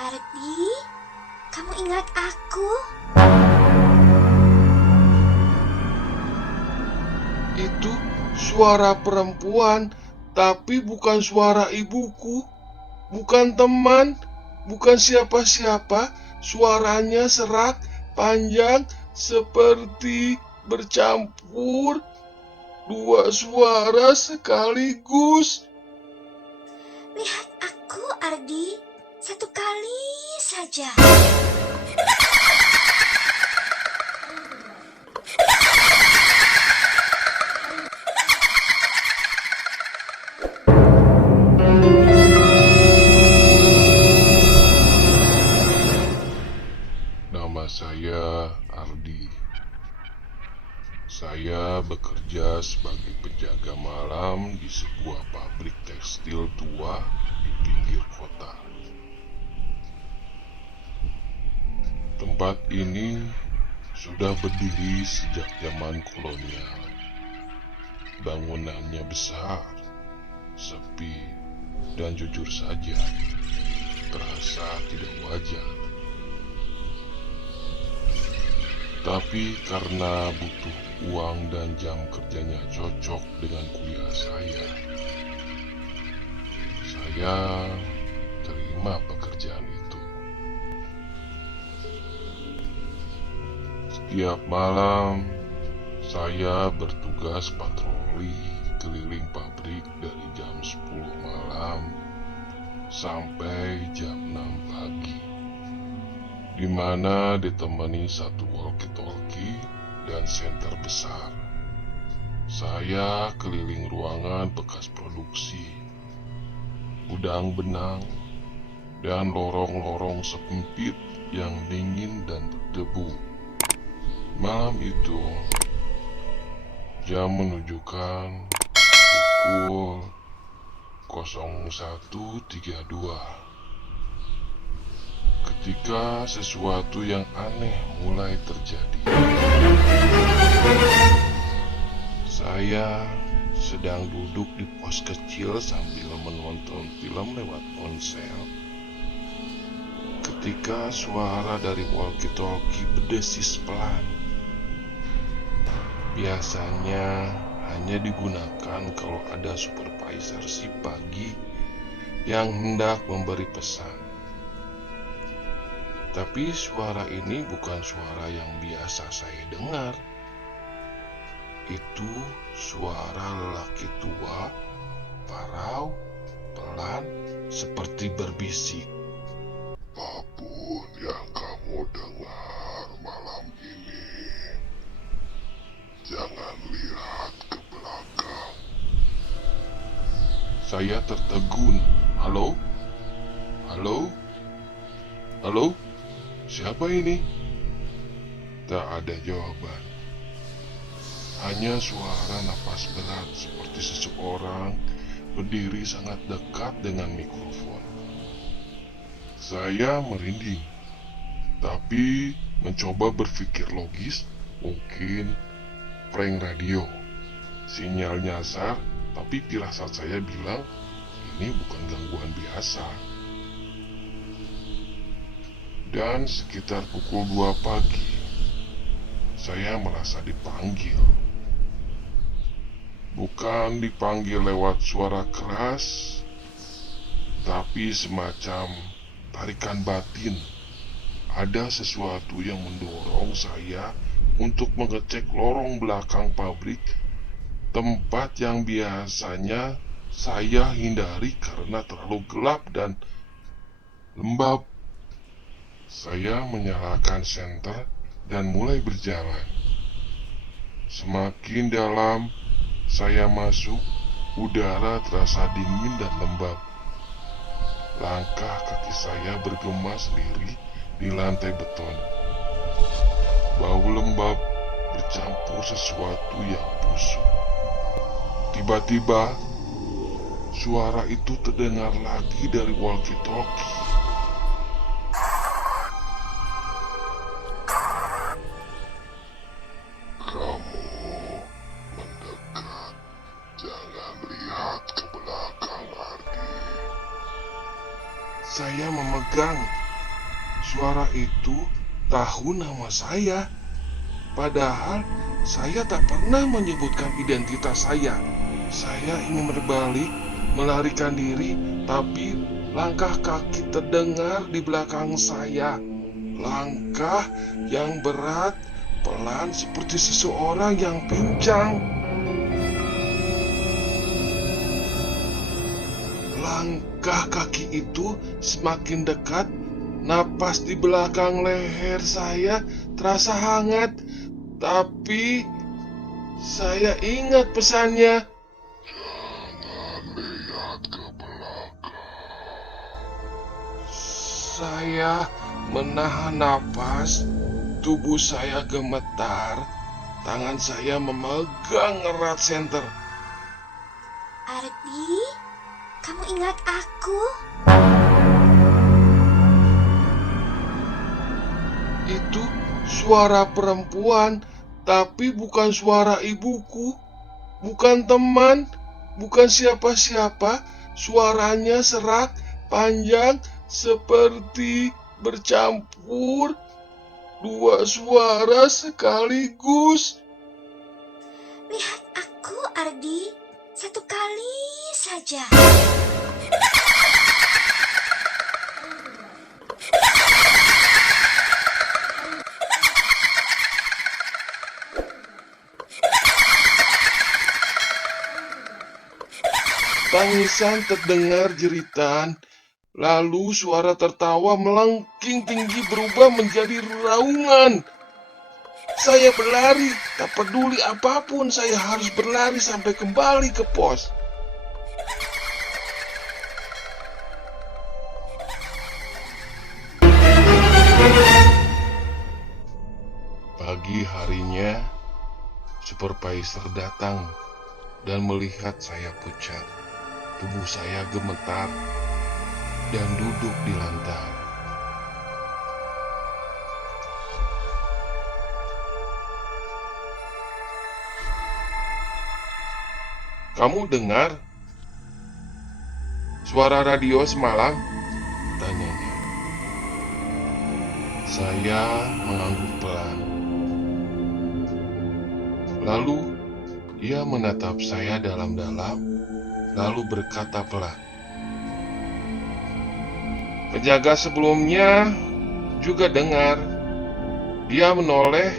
Ardi, kamu ingat aku? Itu suara perempuan, tapi bukan suara ibuku. Bukan teman, bukan siapa-siapa. Suaranya serak, panjang, seperti bercampur dua suara sekaligus. Lihat aku, Ardi. Satu kali saja. Nama saya Ardi. Saya bekerja sebagai penjaga malam di sebuah pabrik tekstil tua di pinggir kota. Tempat ini sudah berdiri sejak zaman kolonial. Bangunannya besar, sepi, dan jujur saja, terasa tidak wajar. Tapi karena butuh uang dan jam kerjanya cocok dengan kuliah saya terima pekerjaan itu. Setiap malam, saya bertugas patroli keliling pabrik dari jam 10 malam sampai jam 6 pagi, di mana ditemani satu walkie-talkie dan senter besar. Saya keliling ruangan bekas produksi, gudang benang, dan lorong-lorong sempit yang dingin dan berdebu. Malam itu, jam menunjukkan pukul 01.32 ketika sesuatu yang aneh mulai terjadi. Saya sedang duduk di pos kecil sambil menonton film lewat ponsel ketika suara dari walkie-talkie berdesis pelan. Biasanya hanya digunakan kalau ada supervisor si pagi yang hendak memberi pesan. Tapi suara ini bukan suara yang biasa saya dengar. Itu suara lelaki tua, parau, pelan, seperti berbisik. Apapun yang kamu dengar malam ini, jangan lihat ke belakang. Saya tertegun. Halo? Halo? Halo? Siapa ini? Tak ada jawaban. Hanya suara napas berat seperti seseorang berdiri sangat dekat dengan mikrofon. Saya merinding, tapi mencoba berpikir logis. Mungkin prank radio. Sinyal nyasar, tapi firasat saya bilang ini bukan gangguan biasa. Dan sekitar pukul 2 pagi, saya merasa dipanggil. Bukan dipanggil lewat suara keras, tapi semacam tarikan batin. Ada sesuatu yang mendorong saya untuk mengecek lorong belakang pabrik, tempat yang biasanya saya hindari karena terlalu gelap dan lembab. Saya menyalakan senter dan mulai berjalan. Semakin dalam saya masuk, udara terasa dingin dan lembab. Langkah kaki saya bergema sendiri di lantai beton. Bau lembab bercampur sesuatu yang busuk. Tiba-tiba, suara itu terdengar lagi dari walkie-talkie. Kamu mendekat, jangan lihat ke belakang, Ardi. Saya memegang suara itu tahu nama saya. Padahal saya tak pernah menyebutkan identitas saya. Saya ingin berbalik, melarikan diri, tapi langkah kaki terdengar di belakang saya. Langkah yang berat, pelan seperti seseorang yang pincang. Langkah kaki itu semakin dekat. Napas di belakang leher saya terasa hangat. Tapi saya ingat pesannya. Jangan lihat ke belakang. Saya menahan napas. Tubuh saya gemetar. Tangan saya memegang erat senter. Ardi, kamu ingat aku? Itu suara perempuan, tapi bukan suara ibuku, bukan teman, bukan siapa-siapa. Suaranya serak, panjang, seperti bercampur. Dua suara sekaligus. Lihat aku, Ardi. Satu kali saja. Tangisan terdengar jeritan, lalu suara tertawa melengking tinggi berubah menjadi raungan. Saya berlari, tak peduli apapun, saya harus berlari sampai kembali ke pos. Pagi harinya, supervisor datang dan melihat saya pucat. Tubuh saya gemetar dan duduk di lantai. Kamu dengar suara radio semalam? Tanyanya. Saya mengangguk pelan. Lalu ia menatap saya dalam-dalam. Lalu berkata pelan, penjaga sebelumnya juga dengar. Dia menoleh.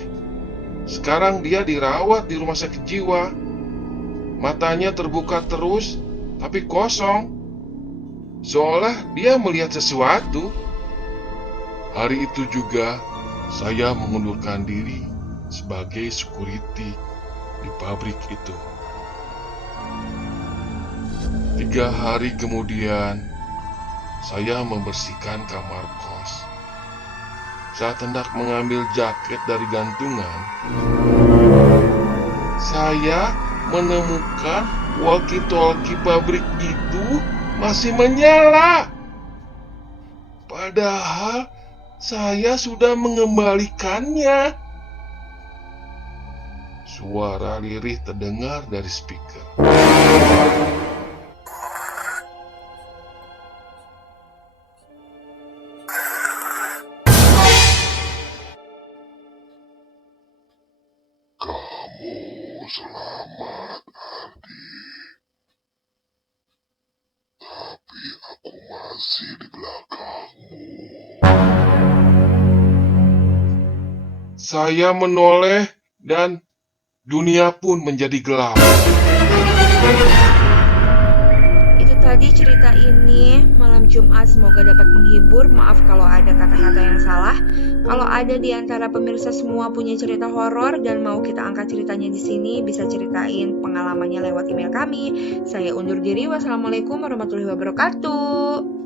Sekarang dia dirawat di rumah sakit jiwa. Matanya terbuka terus, tapi kosong. Seolah dia melihat sesuatu. Hari itu juga saya mengundurkan diri sebagai security di pabrik itu. 3 hari kemudian, saya membersihkan kamar kos. Saat hendak mengambil jaket dari gantungan, saya menemukan walkie-talkie pabrik itu masih menyala. Padahal saya sudah mengembalikannya. Suara lirih terdengar dari speaker. Kamu selamat, Ardi. Tapi aku masih di belakangmu. Saya menoleh dan dunia pun menjadi gelap. Itu tadi cerita ini malam Jumat, semoga dapat menghibur. Maaf kalau ada kata-kata yang salah. Kalau ada di antara pemirsa semua punya cerita horor dan mau kita angkat ceritanya di sini, bisa ceritain pengalamannya lewat email kami. Saya undur diri. Wassalamualaikum warahmatullahi wabarakatuh.